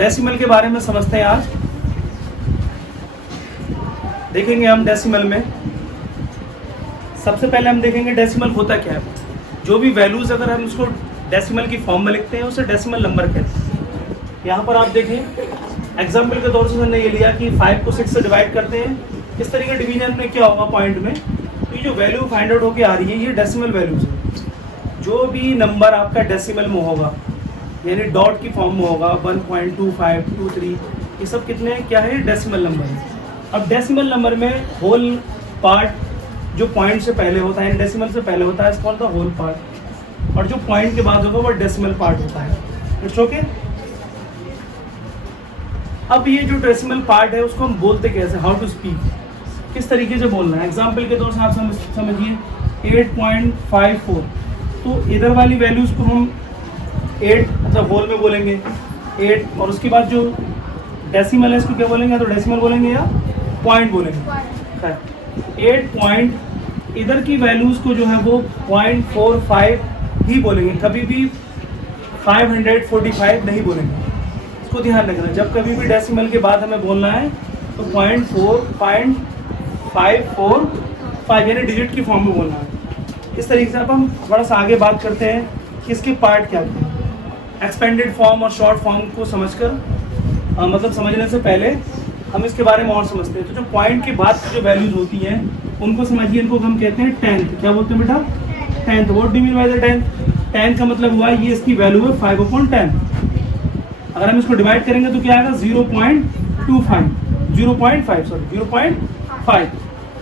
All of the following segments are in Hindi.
डेसिमल के बारे में समझते हैं आज। देखेंगे हम डेसिमल में, सबसे पहले हम देखेंगे डेसिमल होता क्या है। जो भी वैल्यूज़ अगर हम उसको डेसिमल की फॉर्म में लिखते हैं उसे डेसिमल नंबर कहते हैं। यहाँ पर आप देखें एग्जाम्पल के तौर से हमने ये लिया कि 5 को 6 से डिवाइड करते हैं। इस तरीके डिवीजन में क्या होगा पॉइंट में, तो ये जो वैल्यू फाइंड आउट होकर आ रही है ये डेसिमल वैल्यूज है। जो भी नंबर आपका डेसिमल में होगा यानी डॉट की फॉर्म में होगा 1.25, 23, ये सब कितने क्या है, डेसिमल नंबर है। अब डेसिमल नंबर में होल पार्ट जो पॉइंट से पहले होता है, डेसिमल से पहले होता है, इसका होता है होल पार्ट, और जो पॉइंट के बाद होगा वो डेसिमल पार्ट होता है। It's okay. अब ये जो डेसिमल पार्ट है उसको हम बोलते कैसे, हाउ टू स्पीक, किस तरीके से बोलना है। एग्जाम्पल के तौर से आप समझिए 8.54, तो इधर वाली वैल्यूज को हम 8 मतलब होल में बोलेंगे 8, और उसके बाद जो डेसिमल है इसको क्या बोलेंगे, तो डेसिमल बोलेंगे या पॉइंट बोलेंगे। 8 पॉइंट इधर की वैल्यूज को जो है वो 0.45 ही बोलेंगे, कभी भी 545 नहीं बोलेंगे। इसको ध्यान रखना, जब कभी भी डेसिमल के बाद हमें बोलना है तो 0.545 यानी डिजिट की फॉर्म में बोलना है। इस तरीके से अब हम थोड़ा सा आगे बात करते हैं कि इसके पार्ट क्या होते हैं। एक्सपेंडेड फॉर्म और शॉर्ट फॉर्म को समझकर मतलब समझने से पहले हम इसके बारे में और समझते हैं। तो जो पॉइंट के बाद की जो वैल्यूज होती हैं उनको समझिए, इनको हम कहते हैं टेंथ। क्या बोलते हैं बेटा, tenth. What do mean by the tenth? Tenth का मतलब हुआ ये इसकी वैल्यू है 5/10। अगर हम इसको डिवाइड करेंगे तो क्या आएगा 0.25, 0.5।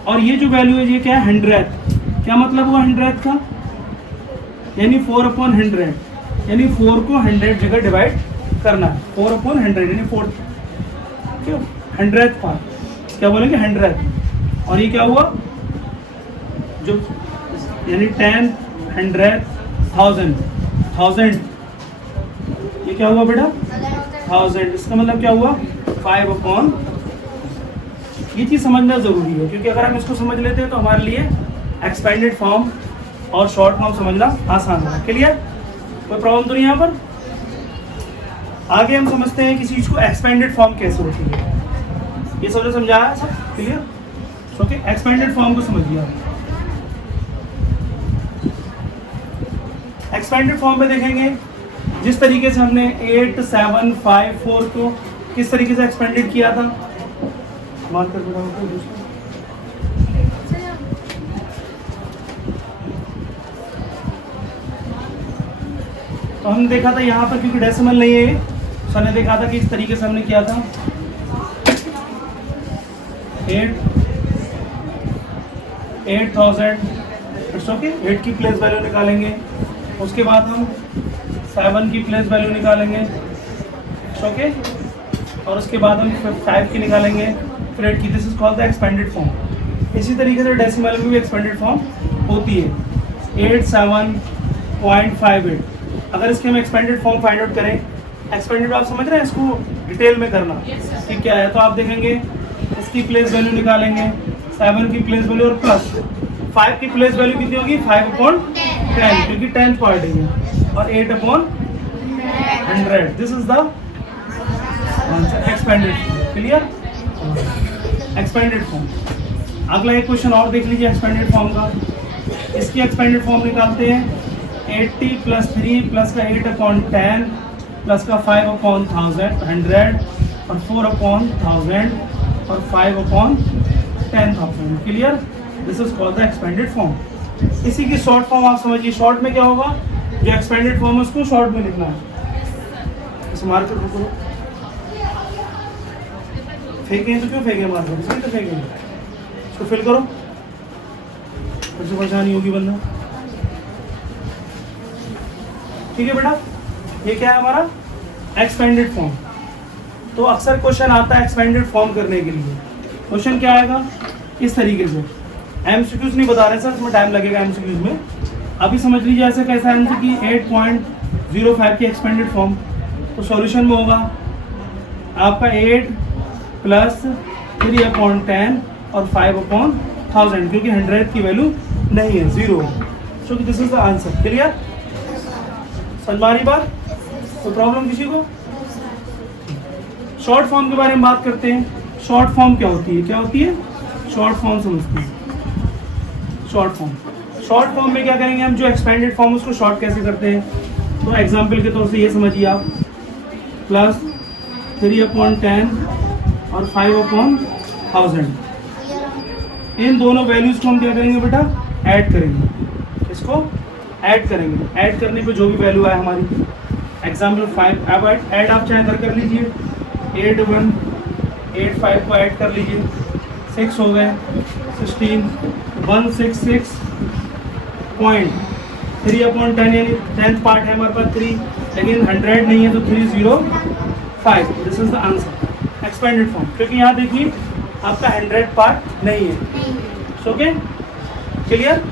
और ये जो वैल्यू है ये क्या है, 100th। क्या मतलब हुआ 100th का, यानी 4/100, यानी 4 को 100 जगह डिवाइड करना है। 4/100 यानी 4 क्यों 100th पार्ट, क्या बोलेंगे 100th। और ये क्या हुआ जो यानी 10, 100, 1000, ये क्या हुआ बेटा 1000। इसका मतलब क्या हुआ 5/, ये चीज़ समझना ज़रूरी है क्योंकि अगर हम इसको समझ लेते हैं तो हमारे लिए एक्सपेंडेड फॉर्म और शॉर्ट फॉर्म समझना आसान होगा। क्लियर, कोई प्रॉब्लम तो नहीं यहाँ पर। आगे हम समझते हैं किसी चीज़ को एक्सपेंडेड फॉर्म कैसे होती है, ये सब समझाया है सब क्लियर। ओके, एक्सपेंडेड फॉर्म को समझिए आप। एक्सपेंडेड फॉर्म में देखेंगे जिस तरीके से हमने 8754 को किस तरीके से एक्सपेंडेड किया था, मार्क कर दूसरा। तो हमने देखा था यहाँ पर क्योंकि डेसिमल नहीं है तो हमने देखा था कि इस तरीके से हमने किया था 8000। It's okay. 8 की प्लेस वैल्यू निकालेंगे, उसके बाद हम 7 की प्लेस वैल्यू निकालेंगे, इट्स ओके। और उसके बाद हम 5 की निकालेंगे, फिर 8 की। This is called the expanded form. इसी तरीके से डेसिमल में भी एक्सपेंडेड फॉर्म होती है 87.58। अगर इसके हम एक्सपेंडेड फॉर्म फाइंड आउट करें, एक्सपेंडेड आप समझ रहे हैं इसको डिटेल में करना कि क्या है, तो आप देखेंगे इसकी प्लेस वैल्यू निकालेंगे, 7 की प्लेस वैल्यू और प्लस 5 की प्लेस वैल्यू कितनी होगी 5/10 क्योंकि 10th पार्ट है और 8/100। This is the expanded form. Clear, expanded form. अगला एक क्वेश्चन और देख लीजिए एक्सपेंडेड फॉर्म का। इसकी एक्सपेंडेड फॉर्म निकालते हैं 80 + 3 प्लस का 8/10 प्लस का 5/1000 100 और 4/1000 और 5/10,000। Clear, this is called the expanded form. इसी की शॉर्ट फॉर्म आप समझिए। शॉर्ट में क्या होगा, जो एक्सपेंडेड फॉर्म है उसको शॉर्ट में लिखना है। इस मार्कर को करो, फेंकें तो क्यों फेंके मार्कर, इसलिए तो फेंकेंगे। इसको फिल करो, फिर से परेशानी होगी बंदा। ठीक है बेटा, ये क्या है हमारा एक्सपेंडेड फॉर्म। तो अक्सर क्वेश्चन आता है एक्सपेंडेड फॉर्म करने के लिए। क्वेश्चन क्या आएगा इस तरीके से, एमसीक्यूज नहीं बता रहे सर, इसमें टाइम लगेगा एमसीक्यूज में। अभी समझ लीजिए ऐसे कैसा आंसर कि 8.05 की एक्सपेंडेड फॉर्म। तो सॉल्यूशन में होगा आपका 8 + 3/10 और 5/1000 क्योंकि 100 की वैल्यू नहीं है, 0 है। So this is the answer. Clear, समझ आ रही बात, तो प्रॉब्लम किसी को शॉर्ट फॉर्म के बारे में बात करते हैं। शॉर्ट फॉर्म क्या होती है? क्या होती है? शॉर्ट फॉर्म समझते हैं। शॉर्ट फॉर्म में क्या करेंगे हम? जो एक्सपेंडेड फॉर्म उसको शॉर्ट कैसे करते हैं? तो एग्जांपल के तौर से ये समझिए आप, प्लस 3/10 और 5/1000, इन दोनों वैल्यूज को हम क्या करेंगे बेटा? ऐड करेंगे। इसको ऐड करेंगे। ऐड करने पे जो भी वैल्यू आए हमारी, एग्जाम्पल 5, अब ऐड आप चाहे कर लीजिए, 8 1 8 5 को ऐड कर लीजिए, 6 हो गए, 16 166 पॉइंट 3/10 यानी 10th पार्ट है हमारे पास 3, लेकिन 100 नहीं है तो 305। This is the answer expanded form, क्योंकि यहाँ देखिए आपका 100 पार्ट नहीं है। Okay clear?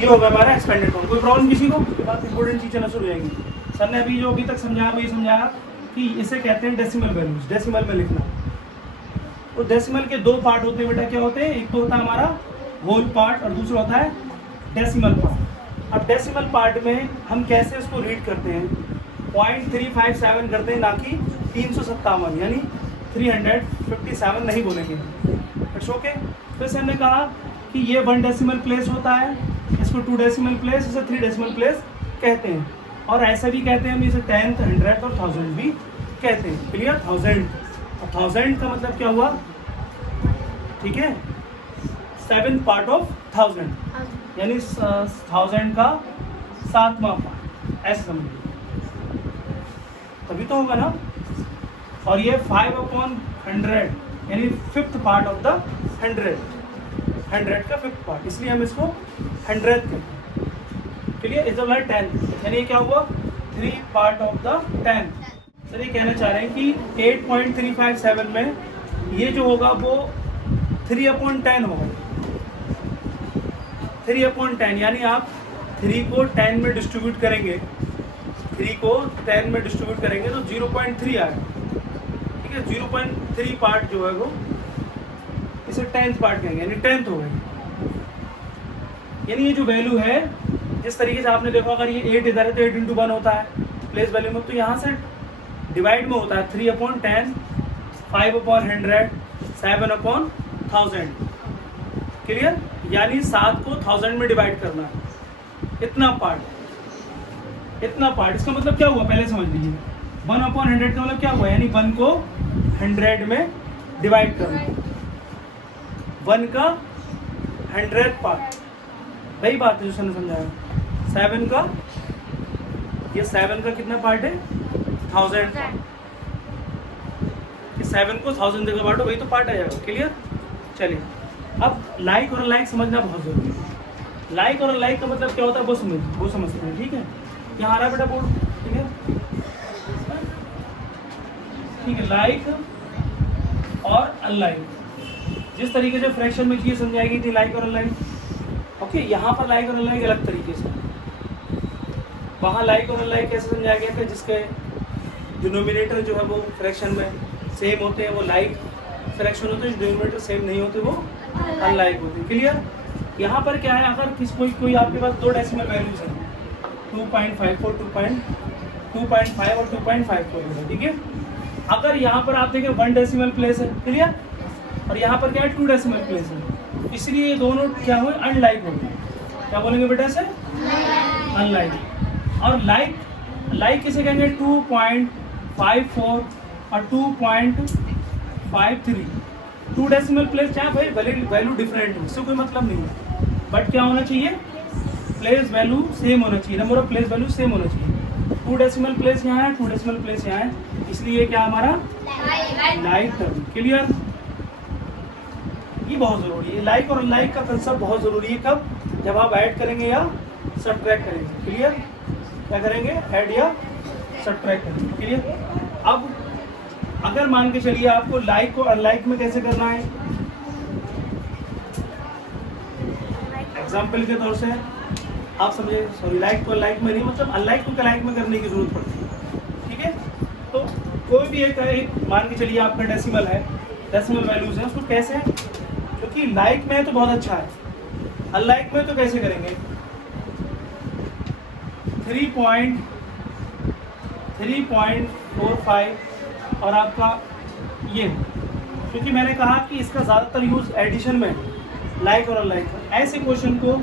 ये होगा हमारा एक्सपेंडेड फॉर्म। कोई प्रॉब्लम किसी को? उसके बाद इंपॉर्टेंट चीज़ें ना शुरू हो जाएंगी। सर ने अभी जो अभी तक समझाया वो ये समझाया कि इसे कहते हैं डेसिमल वैल्यूज, डेसिमल में लिखना। तो डेसिमल के दो पार्ट होते हैं बेटा। क्या होते हैं? एक तो होता है हमारा होल पार्ट और दूसरा होता है डेसिमल पार्ट। अब डेसिमल पार्ट में हम कैसे उसको रीड करते हैं? 0.357 करते हैं, ना कि 357, यानी 357 नहीं बोलेंगे। It's okay. फिर सर ने कहा कि ये 1 डेसिमल प्लेस होता है, इसको 2 डेसिमल प्लेस, इसे 3 डेसिमल प्लेस कहते हैं। और ऐसा भी कहते हैं हम इसे 10th, 100 और 1000 भी कहते हैं। क्लियर? 1000 का मतलब क्या हुआ? ठीक है, 7th पार्ट ऑफ 1000, यानी 1000 का 7वां पार्ट, ऐसे समझिए, तभी तो होगा ना। और ये 5/100 यानी 5th पार्ट ऑफ द 100 का 5th पार्ट, इसलिए हम इसको 100th कहते हैं। क्लियर? इज ऑल 10th, यानी क्या हुआ? 3 part of the 10th। Sir ये कहना चाह रहे हैं कि 8.357 में ये जो होगा वो 3/10 होगा। 3/10 यानी आप 3 को 10 में डिस्ट्रीब्यूट करेंगे, 3 को 10 में डिस्ट्रीब्यूट करेंगे तो 0.3 आएगा। ठीक है, 0.3 पार्ट जो है वो इसे 10th पार्ट कहेंगे, यानी 10th हो गए। यानी ये जो वैल्यू है, जिस तरीके से आपने देखा, अगर ये 8 इधर है तो 8 × 1 होता है प्लेस वैल्यू में, तो यहाँ से डिवाइड में होता है 3/10, 5/100, 7/1000। क्लियर? यानी 7 को 1000 में डिवाइड करना है, इतना पार्ट। इसका मतलब क्या हुआ पहले समझ लीजिए। 1/100 का मतलब क्या हुआ? यानी 1 को 100 में डिवाइड करना, 1 का 100th पार्ट। वही बात है जो सर ने समझाया। 7 का, ये 7 का कितना पार्ट है? 1000 पार्ट। 7 को 1000 जगह बांटो, वही तो पार्ट आ जाएगा। क्लियर? चलिए, अब लाइक और अनलाइक समझना बहुत जरूरी है। लाइक और अनलाइक का मतलब क्या होता है वो समझते हैं। ठीक है, यहाँ आ रहा है बेटा बोर्ड? ठीक है, ठीक है। लाइक और अनलाइक, जिस तरीके से फ्रैक्शन में चीज़ समझाई गई थी, लाइक और अनलाइक। ओके, यहाँ पर लाइक और अनलाइक अलग तरीके से। वहाँ लाइक और अनलाइक कैसे समझाया गया था? जिसके डिनोमिनेटर जो है वो फ्रैक्शन में सेम होते हैं, वो लाइक फ्रैक्शन होते हैं। डिनोमिनेटर सेम नहीं होते, वो अनलाइक होते हैं। क्लियर? यहाँ पर क्या है, अगर कोई आपके पास 2 डेसिमल वैल्यूज हैं, 2.54, 2.5 और 2.54, ठीक है। अगर यहाँ पर आप देखें 1 डेसिमल प्लेस है, क्लियर, और यहाँ पर क्या है 2 डेसिमल प्लेस है, इसलिए ये दोनों क्या हुए? अनलाइक होंगे। क्या बोलेंगे बेटा से? अनलाइक। और लाइक किसे कहेंगे? 2.54 और 2.53, 2 डेसिमल प्लेस क्या भाई? वैल्यू डिफरेंट है, इससे कोई मतलब नहीं है, बट क्या होना चाहिए? प्लेस वैल्यू सेम होना चाहिए, number of place value same होना चाहिए। 2 डेसिमल प्लेस यहाँ है, 2 डेसिमल प्लेस यहाँ है, इसलिए क्या हमारा लाइक टर्म। क्लियर? ये बहुत ज़रूरी है। लाइक और अनलाइक का कंसेप्ट बहुत ज़रूरी है। कब? जब आप ऐड करेंगे या सब्ट्रैक्ट करेंगे। क्लियर? क्या करेंगे? ऐड या सब्ट्रैक्ट करेंगे। क्लियर? अब अगर मान के चलिए आपको लाइक को अनलाइक में कैसे करना है, एग्जाम्पल के तौर से आप समझे, सॉरी, लाइक को लाइक में नहीं, मतलब अनलाइक को लाइक में करने की जरूरत पड़ती है। ठीक है, तो कोई भी एक मान के चलिए आपका डेसिमल है, डेसिमल वैल्यूज है, उसको कैसे, क्योंकि लाइक में तो बहुत अच्छा है, अनलाइक में तो कैसे करेंगे? 3.45 और आपका ये, क्योंकि मैंने कहा कि इसका ज़्यादातर यूज़ एडिशन में, लाइक और अनलाइक। ऐसे क्वेश्चन को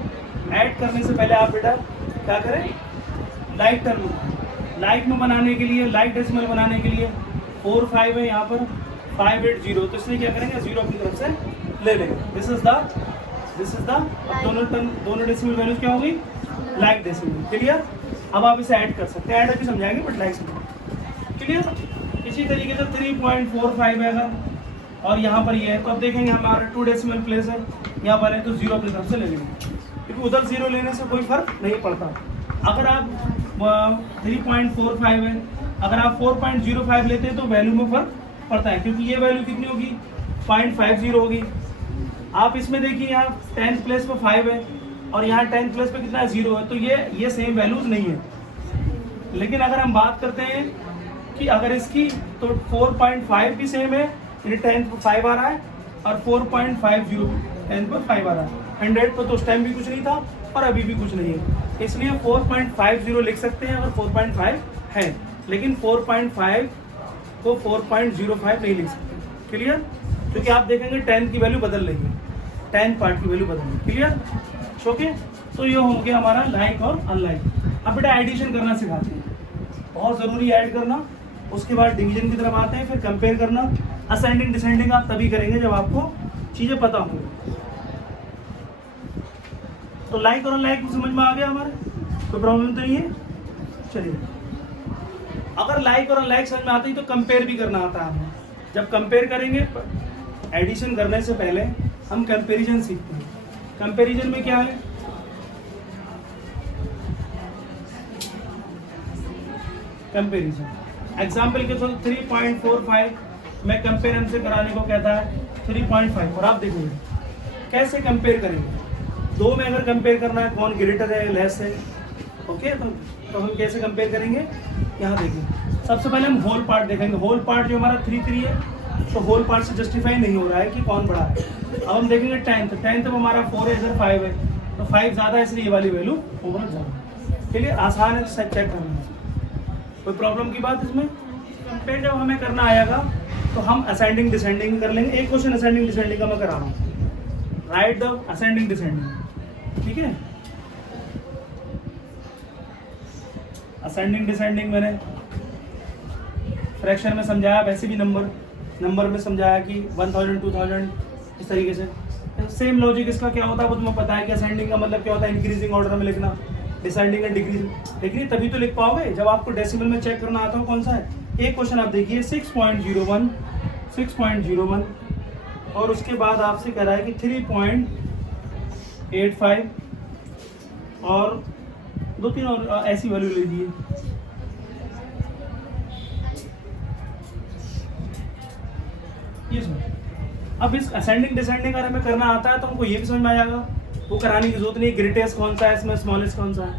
ऐड करने से पहले आप बेटा क्या करें, लाइक टर्म, लाइक में बनाने के लिए, लाइक डेसिमल बनाने के लिए 4 5 है यहाँ पर, 5 8 0, तो इसलिए क्या करेंगे, 0 अपनी तरफ से ले लेंगे। दिस इज द अब दोनों डेसिमल वैल्यूज क्या होगी, लाइक डेसिमल। क्लियर? अब आप इसे ऐड कर सकते हैं, ऐड अभी समझाएंगे बट लाइक समझाएंगे। क्लियर? इसी तरीके से 3.45 है अगर, और यहाँ पर ये है, तो अब देखेंगे हमारा 2 डेसिमल प्लेस है, यहाँ पर है तो 0 अपनी तरफ से ले लेंगे, क्योंकि उधर 0 लेने से कोई फर्क नहीं पड़ता। अगर आप 3.45 है, अगर आप 4.05 लेते हैं तो वैल्यू में फर्क पड़ता है, क्योंकि ये वैल्यू कितनी होगी, 0.50 होगी। आप इसमें देखिए यहाँ 10th प्लेस पे 5 है और यहाँ 10th प्लेस पे कितना है, 0 है, तो ये सेम वैल्यूज नहीं है। लेकिन अगर हम बात करते हैं कि अगर इसकी, तो 4.5 भी सेम है, यानी 10th पर 5 आ रहा है, और 4.50 10th पर 5 आ रहा है। 100 पर तो उस टाइम भी कुछ नहीं था और अभी भी कुछ नहीं है, इसलिए 4.50 लिख सकते हैं अगर 4.5 है, लेकिन 4.5 को 4.05 नहीं लिख सकते। क्लियर? क्योंकि आप देखेंगे 10th की वैल्यू बदल रही है, 10th पार्ट की वैल्यू बदल रही है। क्लियर? ओके, तो ये हो गया हमारा लाइक और अनलाइक। अब बेटा एडिशन करना सिखाते हैं, बहुत ज़रूरी है ऐड करना। उसके बाद डिवीजन की तरफ आते हैं, फिर कंपेयर करना। असेंडिंग डिसेंडिंग आप तभी करेंगे जब आपको चीज़ें पता होंगी। तो लाइक और अनलाइक समझ में आ गया हमारे, कोई प्रॉब्लम तो नहीं है। चलिए, अगर लाइक और अनलाइक समझ में आते ही तो कंपेयर भी करना आता है हमें। जब कंपेयर करेंगे, एडिशन करने से पहले हम कंपैरिजन सीखते हैं। कंपैरिजन में क्या है, कंपैरिजन एग्जाम्पल के थ्रू 3.45 में कंपेयर हमसे कराने को कहता है 3.5, और आप देखोगे कैसे कंपेयर करेंगे। दो में अगर कंपेयर करना है, कौन ग्रेटर है लेस है, ओके, तो हम कैसे कंपेयर करेंगे, यहाँ देखिए। सबसे पहले हम होल पार्ट देखेंगे। होल पार्ट जो हमारा 3 है, तो होल पार्ट से जस्टिफाई नहीं हो रहा है कि कौन बड़ा है। अब हम देखेंगे 10th में हमारा 4 है, इधर 5 है, तो 5 ज़्यादा है, इसलिए ये वाली वैल्यू ओवर ज़्यादा। चलिए, आसान है चेक करना, कोई प्रॉब्लम की बात इसमें। कंपेयर जब हमें करना आएगा तो हम असेंडिंग डिसेंडिंग कर लेंगे। एक क्वेश्चन असेंडिंग डिसेंडिंग का मैं करा रहा हूँ, राइट द असेंडिंग डिसेंडिंग। ठीक है, असेंडिंग डिसेंडिंग मैंने फ्रैक्शन में समझाया, वैसे भी नंबर में समझाया कि 1000 2000 इस तरीके से। सेम लॉजिक इसका क्या होता है वो तुम्हें पता है कि असेंडिंग का मतलब क्या होता है, इंक्रीजिंग ऑर्डर में लिखना, डिसेंडिंग एंड डिक्रीजिंग। लेकिन तभी तो लिख पाओगे जब आपको डेसिमल में चेक करना आता हो कौन सा है। एक क्वेश्चन आप देखिए 6.01 और उसके बाद आपसे कह रहा है कि 3.85 और 2-3 और ऐसी वैल्यू लीजिए। ये सुनो, अब इस असेंडिंग डिसेंडिंग अगर हमें करना आता है तो हमको ये भी समझ में आ जाएगा, वो कराने की जरूरत नहीं। ग्रेटेस्ट कौन सा है इसमें, स्मॉलेस्ट कौन सा है।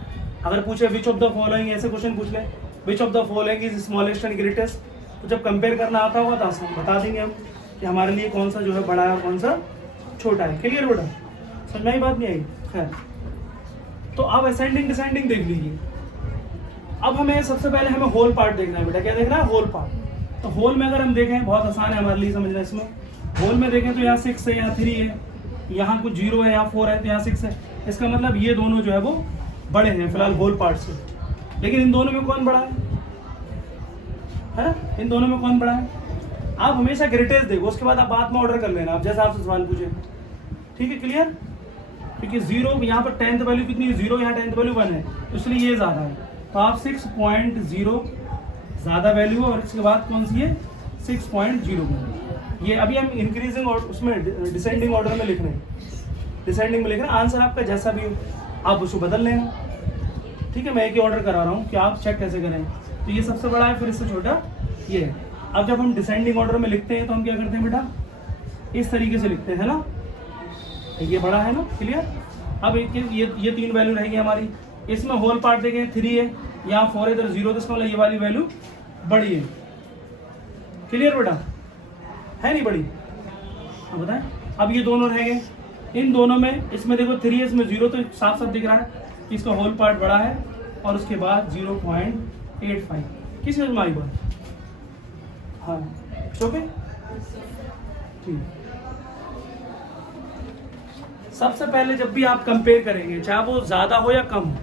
अगर पूछे विच ऑफ द फॉलोइंग, ऐसे क्वेश्चन पूछ ले, which of the following is smallest and greatest, तो जब कंपेयर करना आता होगा तो बता देंगे हम कि हमारे लिए कौन सा जो है बड़ा है और कौन सा छोटा है। क्लियर बेटा, समझ में आई बात नहीं आई? खैर, तो अब असेंडिंग डिसेंडिंग देख लीजिए। अब हमें सबसे पहले हमें होल पार्ट देखना है बेटा। क्या देखना है? Whole part. तो होल में अगर हम देखें, बहुत आसान है हमारे लिए समझना इसमें। होल में देखें तो यहाँ 6 है, यहाँ 3 है, यहाँ कुछ 0 है, यहाँ 4 है, तो यहाँ 6 है। इसका मतलब ये दोनों जो है वो बड़े हैं फिलहाल होल पार्ट से। लेकिन इन दोनों में कौन बड़ा है ना? इन दोनों में कौन बड़ा है? आप हमेशा ग्रेटेस्ट देखो, उसके बाद आप बाद में ऑर्डर कर लेना, आप जैसा आपसे सवाल पूछे। ठीक है, क्लियर? क्योंकि 0 यहाँ पर 10th वैल्यू कितनी है, 0, यहाँ 10th वैल्यू 1 है, तो इसलिए ये ज़्यादा है। तो आप 6.0 ज़्यादा वैल्यू है, और इसके बाद कौन सी है? 6.01। ये अभी हम इंक्रीजिंग और उसमें डिसेंडिंग ऑर्डर में लिख रहे हैं, डिसेंडिंग में लिख रहे हैं। आंसर आपका जैसा भी हो आप उसको बदल लेना। ठीक है, मैं एक ही ऑर्डर करा रहा हूँ कि आप चेक कैसे करें। तो ये सबसे बड़ा है, फिर इससे छोटा ये है। अब जब हम डिसेंडिंग ऑर्डर में लिखते हैं तो हम क्या करते हैं बेटा, इस तरीके से लिखते हैं ना, ये बड़ा है ना। क्लियर? अब ये 3 वैल्यू रहेगी हमारी। इसमें होल पार्ट देखें 3 है, यहाँ 4 है, इधर 0, तो इसका मतलब ये वाली वैल्यू बड़ी है। क्लियर बेटा? है नहीं बड़ी? अब बताएं। अब ये दोनों रह गए, इन दोनों में इसमें देखो 3 है, इसमें 0, तो साफ साफ दिख रहा है कि इसका होल पार्ट बड़ा है, और उसके बाद 0.85। किस समझ में आई बात? हाँ, ओके। ठीक। सबसे पहले जब भी आप कंपेयर करेंगे, चाहे वो ज़्यादा हो या कम हो,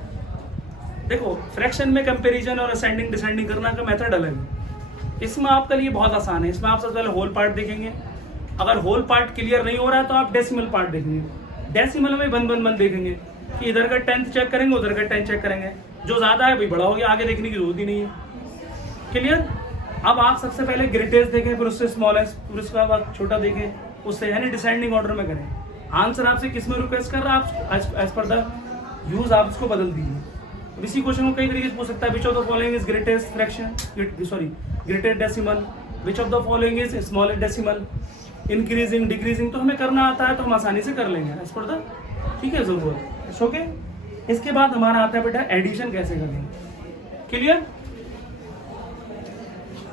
देखो फ्रैक्शन में कंपैरिजन और असेंडिंग डिसेंडिंग करना का मेथड अलग है। इसमें आपके लिए बहुत आसान है। इसमें आप सबसे पहले होल पार्ट देखेंगे। अगर होल पार्ट क्लियर नहीं हो रहा है तो आप डेसिमल पार्ट देखेंगे। डेसिमल में वन देखेंगे कि इधर का 10th चेक करेंगे, उधर का 10 चेक करेंगे। जो ज़्यादा है वही बड़ा हो गया, आगे देखने की जरूरत ही नहीं है। क्लियर। अब आप सबसे पहले ग्रेटेस्ट देखें, फिर उससे स्मॉलेस्ट, फिर उसके बाद छोटा देखें, उससे यानी डिसेंडिंग ऑर्डर में करें। आंसर आपसे किस में रिक्वेस्ट कर रहा है, आप एज पर द यूज आप इसको बदल दीजिए। इसी क्वेश्चन को कई तरीके से पूछ सकता है। Which of the following is greatest fraction, sorry greatest decimal, which of the following is smallest decimal, increasing decreasing. तो हमें करना आता है तो हम आसानी से कर लेंगे एज पर द, ठीक है, जरूर। ओके। इसके बाद हमारा आता है बेटा एडिशन कैसे करेंगे। क्लियर।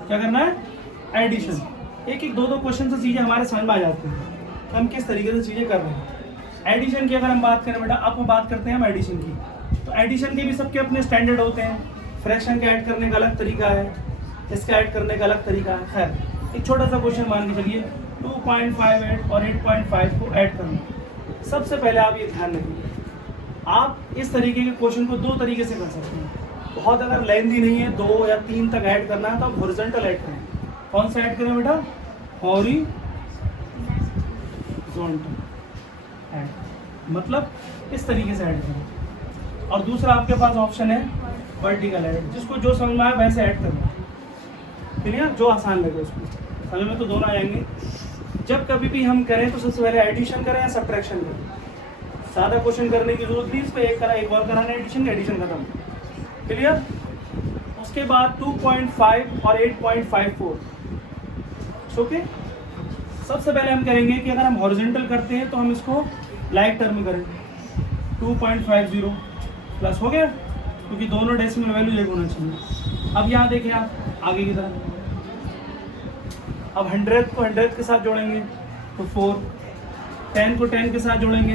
क्या करना है, एडिशन। एक एक दो क्वेश्चन से चीजें हमारे समझ में आ जाती हैं कि हम किस तरीके से चीजें कर रहे हैं। एडिशन की अगर हम बात करें बेटा, अब हम बात करते हैं हम एडिशन की। तो एडिशन के भी सबके अपने स्टैंडर्ड होते हैं। फ्रैक्शन का ऐड करने का अलग तरीका है, इसका ऐड करने का अलग तरीका है। खैर एक छोटा सा क्वेश्चन मान के चलिए 2.58 और 8.5 को ऐड करना। सबसे पहले आप ये ध्यान रखिए, आप इस तरीके के क्वेश्चन को दो तरीके से कर सकते हैं। बहुत अगर लेंथी नहीं है, 2 या 3 तक ऐड करना है तो आप हॉरिजॉन्टल ऐड करें। कौन सा ऐड करें बेटा, हॉरिजॉन्टल ऐड, मतलब इस तरीके से ऐड करें। और दूसरा आपके पास ऑप्शन है वर्टिकल ऐड, जिसको जो समझ में आए वैसे ऐड करना। क्लियर, जो आसान लगे उसको। समझ में तो दोनों आएंगे। जब कभी भी हम करें तो सबसे पहले एडिशन करें या सब्ट्रैक्शन करें। सादा क्वेश्चन करने की जरूरत नहीं, इस पर एक करा एक और कराना एडिशन, एडिशन खत्म। क्लियर। उसके बाद 2.5 और 8.54। ओके। सबसे पहले हम करेंगे कि अगर हम हॉरिजॉन्टल करते हैं तो हम इसको लाइक टर्म में करें। 2.50 प्लस हो गया, क्योंकि दोनों डेसिमल वैल्यू एक होना चाहिए। अब यहाँ देखिए आप आगे की तरफ, अब 100 को 100 के साथ जोड़ेंगे तो 4, 10 को 10 के साथ जोड़ेंगे,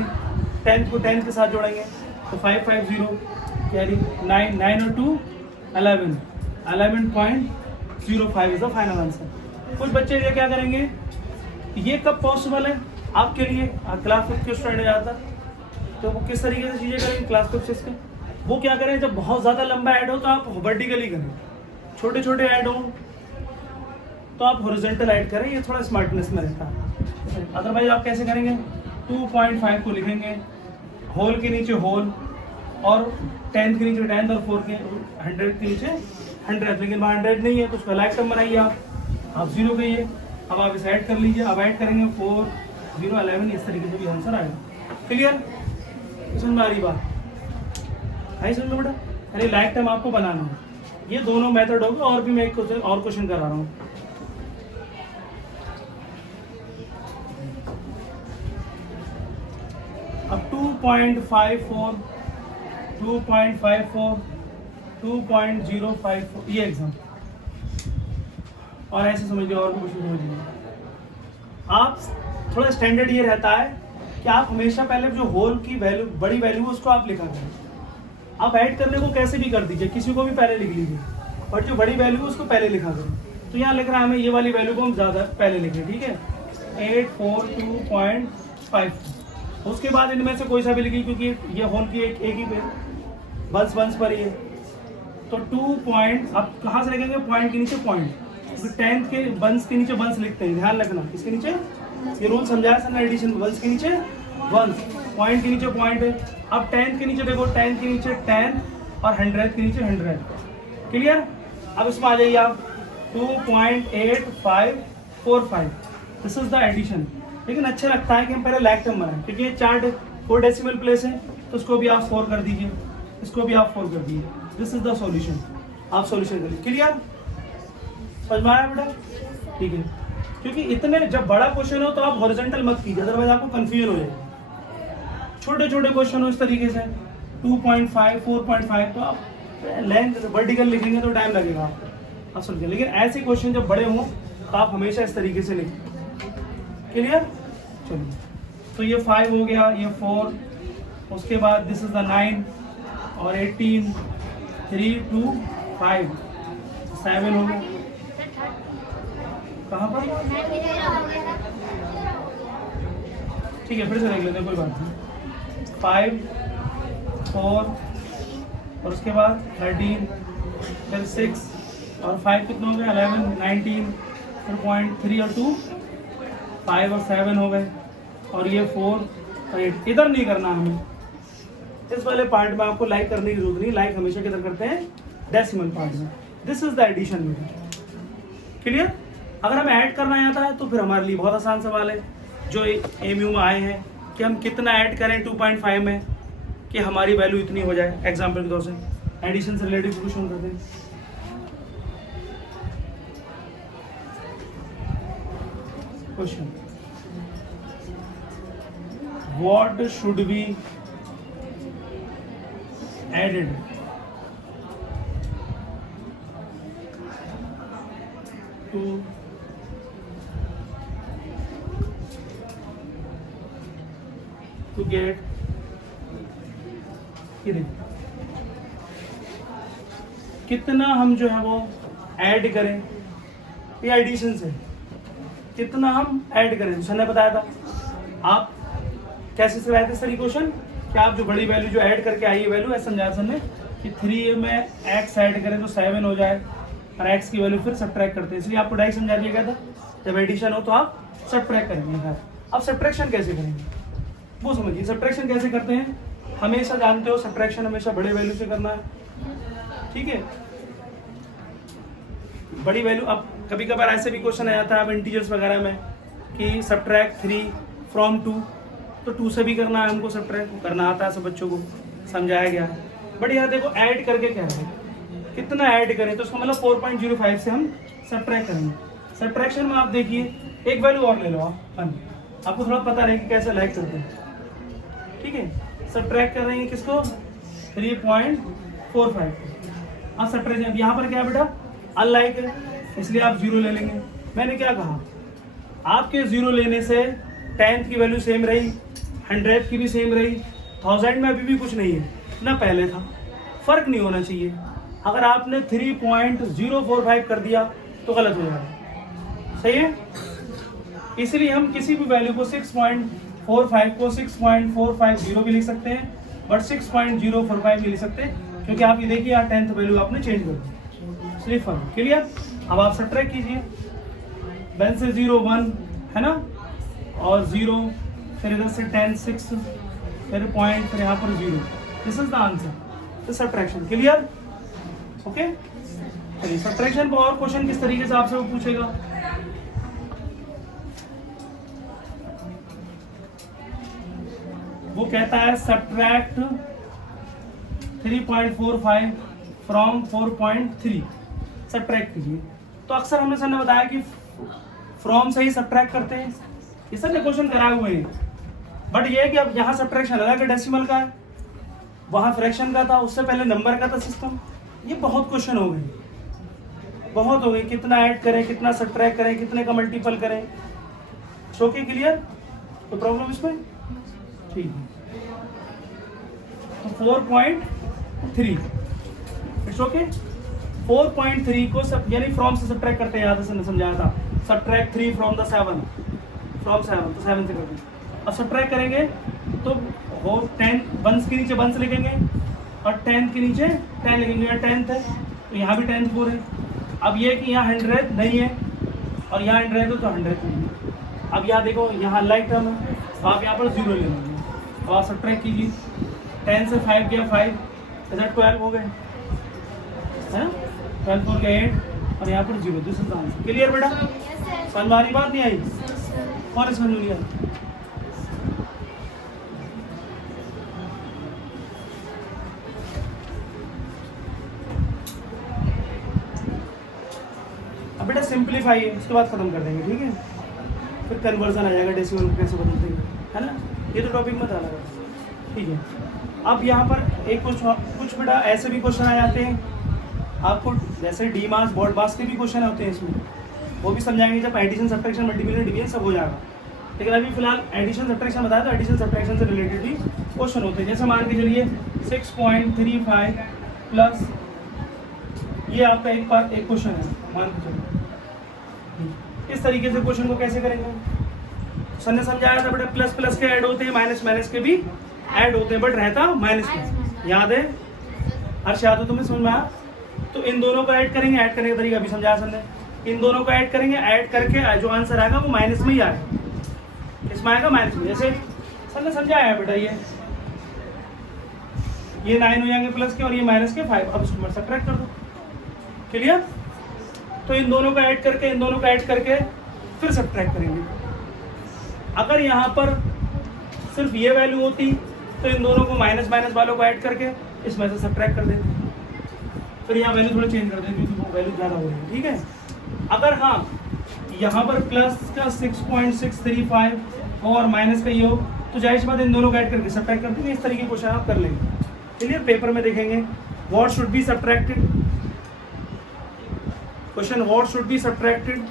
10 को 10 के साथ जोड़ेंगे तो 550 कैरी 9, 9 और 2 11, 11.05 इज द फाइनल आंसर। कुछ बच्चे ये क्या करेंगे, ये कब पॉसिबल है आपके लिए, क्लास 5 के स्टूडेंट जाता तो वो किस तरीके से चीज़ें करेंगे क्लास 5 के, वो क्या करें, जब बहुत ज़्यादा लंबा ऐड हो तो आप वर्टिकली करें, छोटे छोटे ऐड हो तो आप हॉरिजॉन्टल ऐड करें, ये थोड़ा स्मार्टनेस में रहता है। अदरवाइज आप कैसे करेंगे, 2.5 को लिखेंगे होल के नीचे होल, और 10 के नीचे 10 और 4 के 100 के नीचे 100, लेकिन वहाँ 100 नहीं है तो उसका लाइक टर्म बनाइए आप 0 कहिए। अब आप इसे ऐड कर लीजिए, अब ऐड करेंगे 4, 0, 11, इस तरीके से भी आंसर आएगा। क्लियर, समझ में आ रही बात, आई समझ लो बेटा। अरे लाइक टर्म आपको बनाना हो, ये दोनों मेथड होगा। और भी मैं एक और क्वेश्चन करा रहा हूँ। अब 2.54, 2.54, 2.054 ये एग्जाम, और ऐसे समझ लो और भी कुछ समझ लीजिए। आप थोड़ा स्टैंडर्ड ये रहता है कि आप हमेशा पहले जो होल की वैल्यू, बड़ी वैल्यू उसको आप लिखा करें। आप ऐड करने को कैसे भी कर दीजिए, किसी को भी पहले लिख लीजिए, बट जो बड़ी वैल्यू उसको पहले लिखा करें। तो यहाँ लिख रहा है हमें ये वाली वैल्यू को हम ज़्यादा पहले लिखें, ठीक है, 842.5। उसके बाद इनमें से कोई सा भी लिखिए, क्योंकि ये होल की एक ही पे बंस पर ही है। तो 2 पॉइंट, अब कहाँ से लिखेंगे, पॉइंट के नीचे पॉइंट, क्योंकि 10 के बंस के नीचे बंस लिखते हैं, ध्यान रखना। इसके नीचे ये रूल समझाया सर ने, एडिशन बंस के नीचे बंस, पॉइंट के नीचे पॉइंट है। अब 10 के नीचे देखो, 10 के नीचे 10 और 100 के नीचे 100। क्लियर। अब इसमें आ जाइए आप 2.8545, दिस इज द एडिशन। लेकिन अच्छा लगता है कि हम पहले लाइक टर्म बनाएं, क्योंकि ये 4 डेसिमल प्लेस है, तो इसको भी आप 4 कर दीजिए, इसको भी आप 4 कर दीजिए। दिस इज द सॉल्यूशन, आप सॉल्यूशन करिए। क्लियर, समझ में आया बेटा, ठीक है। क्योंकि इतने जब बड़ा क्वेश्चन हो तो आप हॉरिजॉन्टल मत कीजिए, अदरवाइज आपको कंफ्यूजन हो जाएगा। छोटे छोटे क्वेश्चन हो इस तरीके से 2.5, 4.5, तो आप लेंथ वर्टिकल लिखेंगे तो टाइम लगेगा आप समझिए। लेकिन ऐसे क्वेश्चन जब बड़े हों तो आप हमेशा इस तरीके से लिखें। क्लियर, चलिए। तो ये 5 हो गया, ये 4, उसके बाद दिस इज द 9 और 18, 3, 2, 5, 7 हो गया, कहाँ पर? ठीक है, फिर से देख लेते हैं, कोई बात नहीं। 5 4 और उसके बाद 13, फिर 6 और 5 कितने हो गए? 11 19, फिर 0.3 और 2 5 और 7 हो गए, और ये 4 और 8। इधर नहीं करना हमें, इस वाले पार्ट में आपको लाइक करने की जरूरत नहीं। लाइक हमेशा किधर करते हैं? डेसिमल पार्ट में। This is the addition method. Clear? अगर हमें ऐड करना आता है तो फिर हमारे लिए बहुत आसान सवाल है जो एमयू में आए हैं कि हम कितना ऐड करें 2.5 में कि हमारी वैल्यू इतनी हो जाए। एग्जाम्पल के तौर से एडिशन से रिलेटेड क्वेश्चन करते हैं। Question, what should be added to get कितना हम जो है वो ऐड करें, ये एडिशन से कितना हम ऐड करें। सर ने बताया था, आप कैसे सिखाए थे सर ये क्वेश्चन कि आप जो बड़ी वैल्यू जो ऐड करके आई है वैल्यू, ऐसा समझाया सर ने कि 3 में x ऐड करें तो 7 हो जाए और x की वैल्यू फिर सब्ट्रैक्ट करते हैं, इसलिए आपको डायरेक्ट समझा दिया गया था जब एडिशन हो तो आप सब्ट्रैक्ट करेंगे। अब सब्ट्रैक्शन कैसे करेंगे वो समझिए। सब्ट्रैक्शन कैसे करते हैं? हमेशा जानते हो सब्ट्रैक्शन हमेशा बड़े वैल्यू से करना है, ठीक है? बड़ी वैल्यू, अब कभी कभार ऐसे भी क्वेश्चन आ जाता है अब इंटीजर्स वगैरह में कि सब्ट्रैक्ट 3 फ्रॉम 2, तो 2 से भी करना है हमको, सब्ट्रैक्ट करना आता है सब बच्चों को, समझाया गया है। बट यहाँ देखो ऐड करके क्या है, कितना ऐड करें, तो उसका मतलब 4.05 से हम सब्ट्रैक्ट करेंगे। सब्ट्रैक्शन में आप देखिए एक वैल्यू और ले लो आप, आपको थोड़ा पता रहे कि कैसे लाइक करते हैं, ठीक है? सब्ट्रैक्ट कर रहे हैं किसको? 3.45। अब सब्ट्रैक्शन यहाँ पर क्या है बेटा? अनलाइक है, इसलिए आप 0 ले लेंगे। मैंने क्या कहा, आपके 0 लेने से 10th की वैल्यू सेम रही, 100th की भी सेम रही, 1000 में अभी भी कुछ नहीं है ना, पहले था, फर्क नहीं होना चाहिए। अगर आपने 3.045 कर दिया तो गलत हो जाएगा, सही है? इसलिए हम किसी भी वैल्यू को 6.45 को 6.450 भी लिख सकते हैं, बट 6.045 भी लिख सकते हैं, क्योंकि आप ये देखिए यहाँ 10th वैल्यू आपने चेंज कर दी, इसलिए फर्क। क्लियर? अब आप सब्ट्रैक्ट कीजिए, 1 से 0 1 है ना, और 0, फिर इधर से 10 6, फिर पॉइंट, फिर यहाँ पर 0। दिस इज द आंसर, तो सब्ट्रैक्शन। क्लियर? ओके, चलिए सब्ट्रैक्शन को और क्वेश्चन किस तरीके से आपसे वो पूछेगा। वो कहता है सब्ट्रैक्ट 3.45 फ्रॉम 4.3, सब्ट्रैक्ट कीजिए। तो अक्सर हमने सर ने बताया कि फ्रॉम से ही सब्ट्रैक्ट करते हैं, ये सर ने क्वेश्चन कराए हुए हैं, बट ये है कि अब यहाँ सब्ट्रैक्शन अलग है, डेसिमल का है, वहाँ फ्रैक्शन का था, उससे पहले नंबर का था सिस्टम। ये बहुत क्वेश्चन हो गए, बहुत हो गए, कितना ऐड करें, कितना सब्ट्रैक्ट करें, कितने का मल्टीपल करें। Okay, clear? तो प्रॉब्लम इसमें ठीक है। तो 4.3 इट्स ओके। 4.3 को सब यानी फ्रॉम से सब्ट्रैक्ट करते हैं, याद से समझाया था, सब्ट्रैक्ट 3 फ्रॉम द 7, फ्रॉम 7, तो 7 से करते हैं। अब सब्ट्रैक्ट करेंगे तो वो 10 1 के नीचे 1 लिखेंगे और 10 के नीचे 10 लिखेंगे, यहाँ 10th है तो यहाँ भी 10th 4 है। अब ये कि यहाँ 100 नहीं है और यहाँ 100 है तो 100 नहीं है। अब यहाँ देखो यहाँ लाइक टर्म है, तो आप यहाँ पर 0 ले लेंगे, तो आप सब्ट्रैक्ट कीजिए, 10 से 5 गया 5, ऐसा 12 हो गए, है ना, 12 4 गया 8 और यहाँ पर 0। This is answer. क्लियर बेटा? समझ में आ रही बात नहीं आई? और समझ नहीं आई? अब बेटा सिंपलीफाई है, उसके बाद खत्म कर देंगे, ठीक है? फिर कन्वर्जन आ जाएगा, डेसिमल को कैसे बदलते हैं, है ना, ये तो टॉपिक मत आना, ठीक है? अब यहाँ पर एक कुछ बेटा ऐसे भी क्वेश्चन आ जाते हैं आपको, जैसे डी मास बोर्ड मास के भी क्वेश्चन होते हैं इसमें, वो भी समझाएंगे जब एडिशन सब्ट्रैक्शन मल्टीप्लिकेशन डिवीजन सब हो जाएगा। लेकिन अभी फिलहाल एडिशन सब्ट्रैक्शन बताया, तो एडिशन सब्ट्रैक्शन से रिलेटेड भी क्वेश्चन होते हैं। जैसे मान के चलिए 6.35 प्लस, ये आपका एक क्वेश्चन है, मान के चलिए इस तरीके से क्वेश्चन को कैसे करेंगे? सर ने समझाया था बेटा प्लस प्लस के ऐड होते हैं, माइनस माइनस के भी ऐड होते हैं, बट रहता माइनस में। याद है हर्ष? याद हो तुम्हें? समझ में आया? तो इन दोनों को ऐड करेंगे, ऐड करने का तरीका अभी समझाया सर ने। इन दोनों को ऐड करेंगे, ऐड करके जो आंसर आएगा वो माइनस में ही आएगा। किसमें आएगा? माइनस में। जैसे सर ने समझाया है बेटा, ये 9 हो जाएंगे प्लस के और ये माइनस के 5। अब इसको सब्ट्रैक्ट कर दो। क्लियर? तो इन दोनों को ऐड करके, इन दोनों को ऐड करके फिर सब्ट्रैक्ट करेंगे। अगर यहाँ पर सिर्फ ये वैल्यू होती तो इन दोनों को माइनस माइनस वालों को ऐड करके इसमें से सब्ट्रैक्ट कर देते। फिर यहाँ वैल्यू थोड़ा चेंज कर देते क्योंकि वो वैल्यू ज़्यादा हो रही है। ठीक है? अगर हाँ यहाँ पर प्लस का 6.635 और माइनस का ये हो तो जाहिर सी बात इन दोनों को ऐड करके सब्ट्रैक्ट कर देंगे। इस तरीके क्वेश्चन आप कर लेंगे। चलिए पेपर में देखेंगे what should be subtracted. Question what should be subtracted,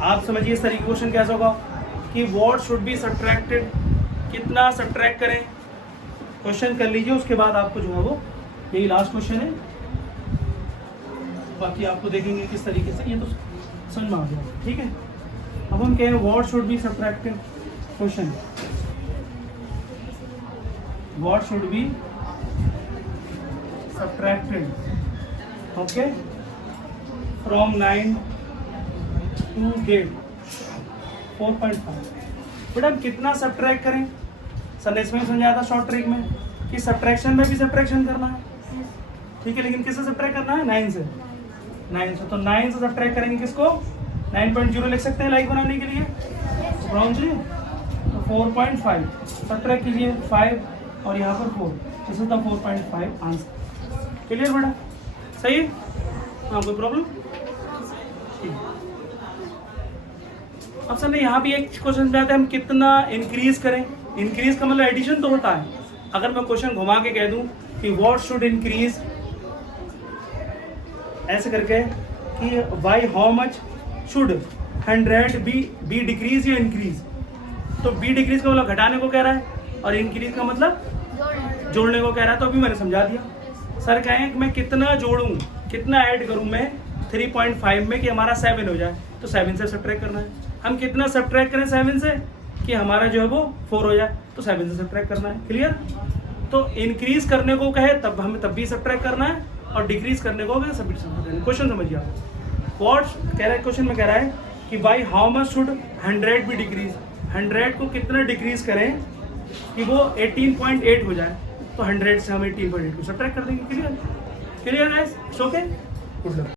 आप समझिए इस तरीके क्वेश्चन कैसा होगा कि व्हाट शुड बी सब्ट्रैक्टेड, कितना सब्ट्रैक्ट करें। क्वेश्चन कर लीजिए, उसके बाद आपको जो है वो यही लास्ट क्वेश्चन है, बाकी आपको देखेंगे किस तरीके से। ये तो समझ में आ गया। ठीक है? अब हम कहें what should be subtracted. Question what should be subtracted, okay, from 9 to get 4.5। बेटा हम कितना सब्ट्रैक्ट करें? सर ने इसमें समझाया था शॉर्ट ट्रिक में कि सब्ट्रैक्शन में भी सब्ट्रैक्शन करना है। ठीक है, लेकिन किससे सब्ट्रैक्ट करना है? 9 से। 9 से, तो 9 से सब्ट्रैक्ट करेंगे किसको? 9.0 लिख सकते हैं लाइक बनाने के लिए। ब्राउन जी, तो 4.5 सब्ट्रैक्ट कीजिए 5 और यहाँ पर 4, this is the 4.5 answer. Clear बेटा? सही? हाँ, कोई प्रॉब्लम? अब सर ने यहाँ भी एक क्वेश्चन दिया था, हम कितना इंक्रीज करें। इंक्रीज का मतलब एडिशन तो होता है। अगर मैं क्वेश्चन घुमा के कह दूं कि व्हाट शुड इंक्रीज, ऐसे करके कि by how much should 100 be decrease या इंक्रीज, तो बी डिक्रीज का मतलब घटाने को कह रहा है और इंक्रीज का मतलब जोड़ने को कह रहा है। तो अभी मैंने समझा दिया। सर कहें कि मैं कितना जोड़ूं, कितना ऐड करूं मैं 3.5 में कि हमारा 7 हो जाए, तो 7 से सब्ट्रैक्ट करना है। हम कितना सब्ट्रैक्ट करें 7 से कि हमारा जो है वो 4 हो जाए, तो 7 से सब्ट्रैक्ट करना है। क्लियर? तो इंक्रीज करने को कहे तब हमें तब भी सब्ट्रैक्ट करना है और डिक्रीज करने को भी सब्ट्रैक्ट करना है। क्वेश्चन समझिए आप। व्हाट कह रहा है क्वेश्चन में, कह रहा है कि बाई हाउ मच शुड 100 भी डिक्रीज, 100 को कितना डिक्रीज करें कि वो 18.8 हो जाए, तो 100 से हम 18.8 को सब्ट्रैक्ट कर देंगे। Clear? Clear guys? Okay, good luck.